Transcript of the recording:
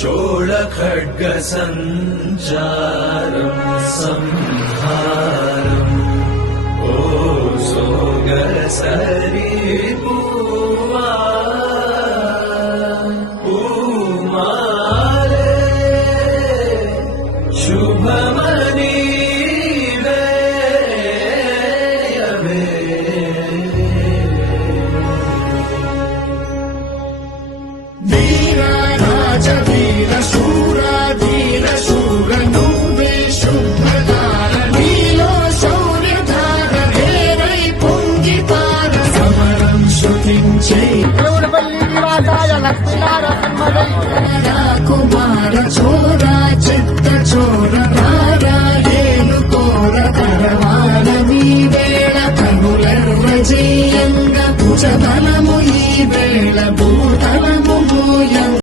चोळखड्ग सञ्चारं संहारम् ओ सोगसरी पूवा पूमाले शुभमनी वीर शूरा धीर शूर नुव्वे शुभ्रदार नीलो शौर्यधार हेरै पुङ्गिपार समरं श्रुतिञ्चै దేవులపల్లి నివాసాయ లక్ష్మీనారాయణ कुमार चोर